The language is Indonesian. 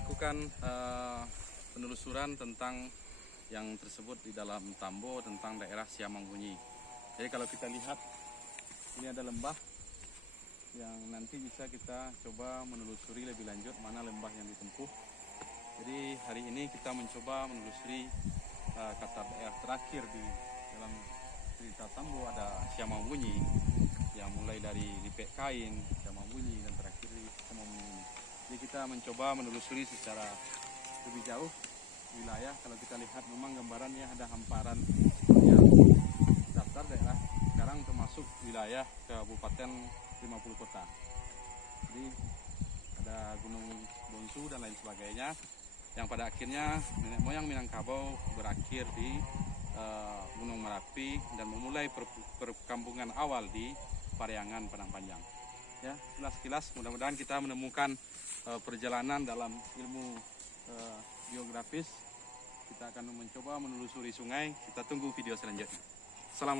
melakukan penelusuran tentang yang tersebut di dalam Tambo tentang daerah Siamang-Bunyi. Jadi kalau kita lihat, ini ada lembah yang nanti bisa kita coba menelusuri lebih lanjut mana lembah yang ditempuh. Jadi hari ini kita mencoba menelusuri kata daerah terakhir di dalam cerita Tambo, ada Siamang-Bunyi yang mulai dari Lipek Kain, Siamang-Bunyi, dan terakhir di Siamang-Bunyi. Jadi kita mencoba menelusuri secara lebih jauh wilayah. Kalau kita lihat memang gambarannya ada hamparan yang daftar daerah sekarang termasuk wilayah Kabupaten 50 kota. Jadi ada Gunung Bonsu dan lain sebagainya, yang pada akhirnya nenek moyang Minangkabau berakhir di Gunung Merapi dan memulai perkampungan awal di Pariangan Padang Panjang. Ya, sekilas mudah-mudahan kita menemukan perjalanan dalam ilmu geografis. Kita akan mencoba menelusuri sungai. Kita tunggu video selanjutnya. Selamat.